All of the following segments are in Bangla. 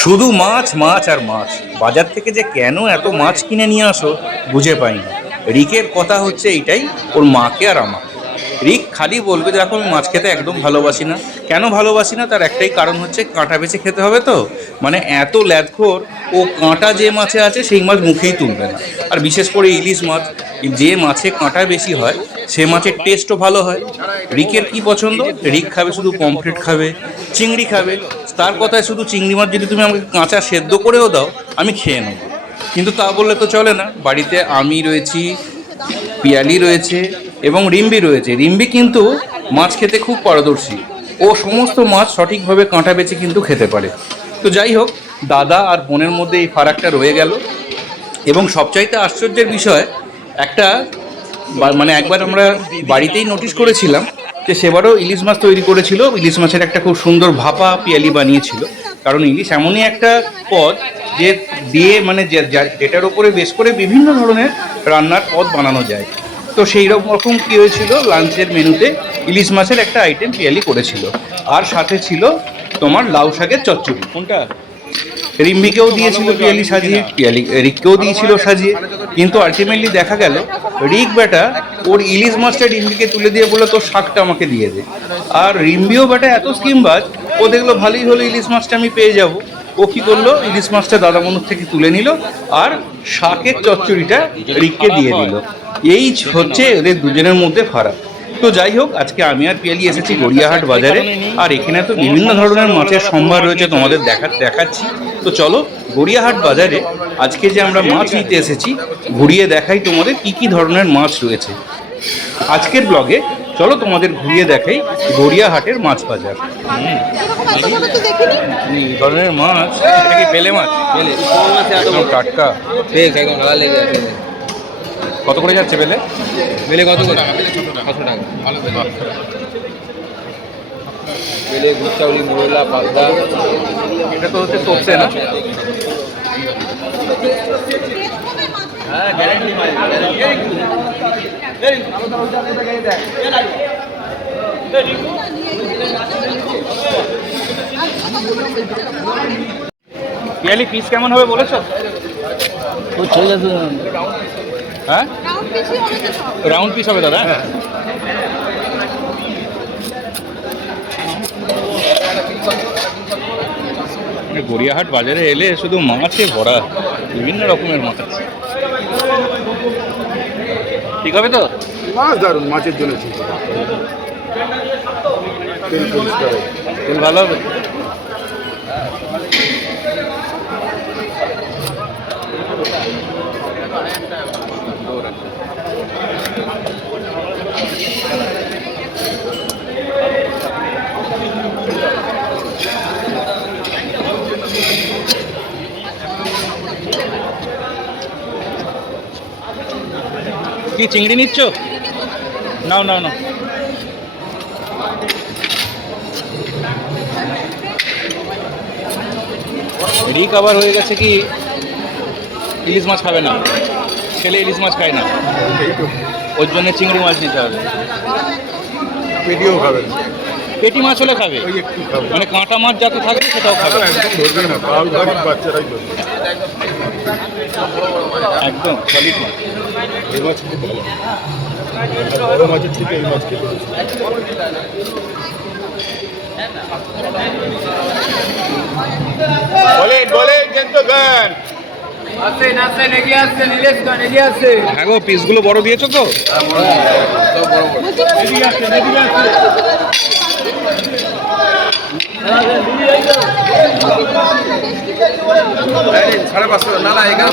শুধু মাছ মাছ আর মাছ। বাজার থেকে যে কেন এত মাছ কিনে নিয়ে আসো, বুঝে পাই না রিকের কথা হচ্ছে এইটাই, ওর মাকে আর আমার রিক খালি বলবে, দেখো, আমি মাছ খেতে একদম ভালোবাসি না। কেন ভালোবাসি না? তার একটাই কারণ হচ্ছে, কাঁটা বেছে খেতে হবে তো। মানে এত ল্যাদখোর, ও কাঁটা যে মাছে আছে, সেই মাছ মুখেই তুলবে না। আর বিশেষ করে ইলিশ মাছ, যে মাছে কাঁটা বেশি হয় সে মাছের টেস্টও ভালো হয়। রিকের কি পছন্দ? রিক খাবে শুধু পমফ্রেট খাবে, চিংড়ি খাবে। তার কথায় শুধু চিংড়ি মাছ যদি তুমি আমাকে কাঁচা সেদ্ধ করেও দাও, আমি খেয়ে নেব। কিন্তু তা বললে তো চলে না। বাড়িতে আমি রয়েছি, পিয়ালি রয়েছে এবং রিম্বি রয়েছে। রিম্বি কিন্তু মাছ খেতে খুব পারদর্শী। ও সমস্ত মাছ সঠিকভাবে কাঁটা বেছে কিন্তু খেতে পারে। তো যাই হোক, দাদা আর বোনের মধ্যে এই ফারাকটা রয়ে গেল। এবং সবচাইতে আশ্চর্যের বিষয়, একটা মানে একবার আমরা বাড়িতেই নোটিশ করেছিলাম যে সেবারও ইলিশ মাছ তৈরি করেছিল। ইলিশ মাছের একটা খুব সুন্দর ভাপা পিয়ালি বানিয়েছিল। কারণ ইলিশ এমনই একটা পদ যে দিয়ে মানে যেটার উপরে বেশ করে বিভিন্ন ধরনের রান্নার পদ বানানো যায়। তো সেই রকম কী হয়েছিল? লাঞ্চের মেনুতে ইলিশ মাছের একটা আইটেম পিয়ালি করেছিল। আর সাথে ছিল তোমার লাউ শাকের চচ্চড়ি। কোনটা? রিম্বিকেও দিয়েছিল পিয়ালি সাজিয়ে পিয়ালি রিককেও দিয়েছিল সাজিয়ে। কিন্তু আলটিমেটলি দেখা গেল রিক বেটা ওর ইলিশ মাছটা রিম্বিকে তুলে দিয়ে বলল তোর শাকটা আমাকে দিয়ে দে। আর রিম্বিও বেটা এত স্কিমবাজ ও দেখল ভালোই হলো ইলিশ মাছটা আমি পেয়ে যাব। ও কি করল? ইলিশ মাছটা দাদা মনুর থেকে তুলে নিল আর শাকের চচ্চড়িটা রিককে দিয়ে দিল। এই হচ্ছে ওদের দুজনের মধ্যে ফারাক। তো যাই হোক আজকে আমি আর পিয়ালি এসেছি গড়িয়াহাট বাজারে। আর এখানে তো বিভিন্ন ধরনের মাছের সম্ভার রয়েছে তোমাদের দেখা দেখাচ্ছি। তো চলো গড়িয়াহাট বাজারে আজকে যে আমরা মাছ নিতে এসেছি ঘুরিয়ে দেখাই তোমাদের কি কি ধরনের মাছ রয়েছে। আজকের ব্লগে চলো তোমাদের ঘুরিয়ে দেখাই গড়িয়াহাটের মাছ বাজার। এই ধরনের মাছ এটা কি পেলে মাছ? পেলে একদম টাটকা। একদম ভালো কত করে যাচ্ছে পেলে বেলে কত করে? ছশো টাকা। বেলে গুচাউলি মোরলা পাবদা এটা তো হচ্ছে সর্ষে না হ্যাঁ গ্যারান্টি পিয়ালি পিস কেমন হবে বলেছ হ্যাঁ রাউন্ড পিস হবে দাদা গড়িয়াহাট বাজারে এলে শুধু মাছে ভরা বিভিন্ন রকমের মাছ। আছে ঠিক হবে তো? মাছ দারুণ মাছের জন্য ঠিক। তেল ভালো হবে? কি চিংড়ি নিচ্ছ? নাও নাও নাও। রিক আবার হয়ে গেছে কি ইলিশ মাছ খাবে না। ছেলে ইলিশ মাছ খায় না। ওর জন্য চিংড়ি মাছ নিতে হবে। পেটিও খাবেন পেটি মাছ হলে খাবে। মানে কাঁটা মাছ যাতে থাকবে সেটাও খাবে। একদম সলিড মাছ। এই মাছ খুব ভালো বড় মাছের থেকে এই মাছ খেতে বলেন বলেন গান। আসছে হ্যাঁ গো পিসগুলো বড় দিয়েছ তো? সাড়ে পাঁচশো না না এখানে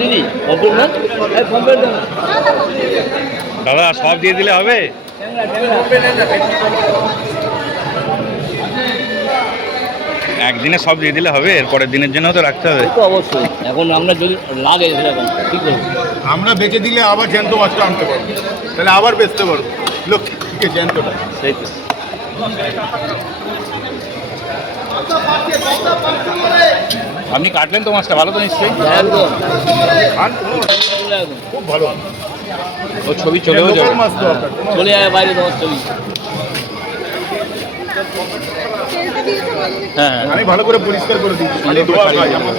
দিদি না দাদা সব দিয়ে দিলে হবে? একদিনে সব দিয়ে দিলে হবে এরপরের দিনের জন্য তো রাখতে হবে। তো অবশ্যই। এখন আমরা যদি লাগে সেরকম কী করব আমরা বেঁচে দিলে আবার জ্যান্ত মাছটা আনতে পারব। তাহলে আবার বেচতে পারব। লক্ষ্মীকে জ্যান্তটা? সেই তো। আপনি কাটলেন তো মাছটা ভালো তো নিশ্চয়ই? খুব ভালো। ও ছবি চলেও যাবে। কোনো- চলে যায় বাইরে তোমার ছবি। হ্যাঁ হ্যাঁ। আমি ভালো করে পরিষ্কার করে দিচ্ছি। দোয়া আমার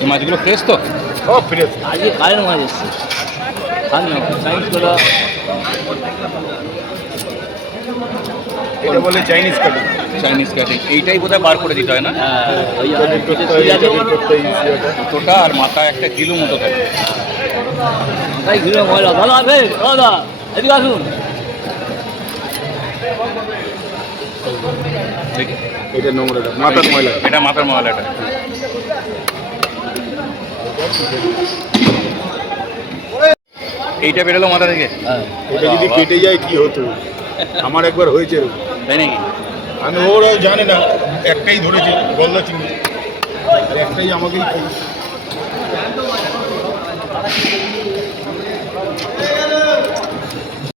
এই মাছগুলো ফ্রেশ তো? সব ফ্রেশ আজকে কারেন্ট মাছ এসছে। সায়েন্স করা। এটা বলে চাইনিজ কাটিং চাইনিজ কাটিং এইটাই বোধহয় বার করে দিতে হয় না? হ্যাঁ দুটোটা আর মাথায় একটা কিলো মতো থাকে। ময়লা। দাদা আছে? দাদা এদিকে আসুন। এটা নোংরাটা মাথার ময়লা। এটা মাথার এইটা বেরোলো মাথা থেকে? হ্যাঁ। এটা যদি কেটে যায় কি হতো? আমার একবার হয়েছে। তাই নাকি? আমি ওরাও জানে না একটাই ধরেছে গলদা চিংড়ি। একটাই আমাকেই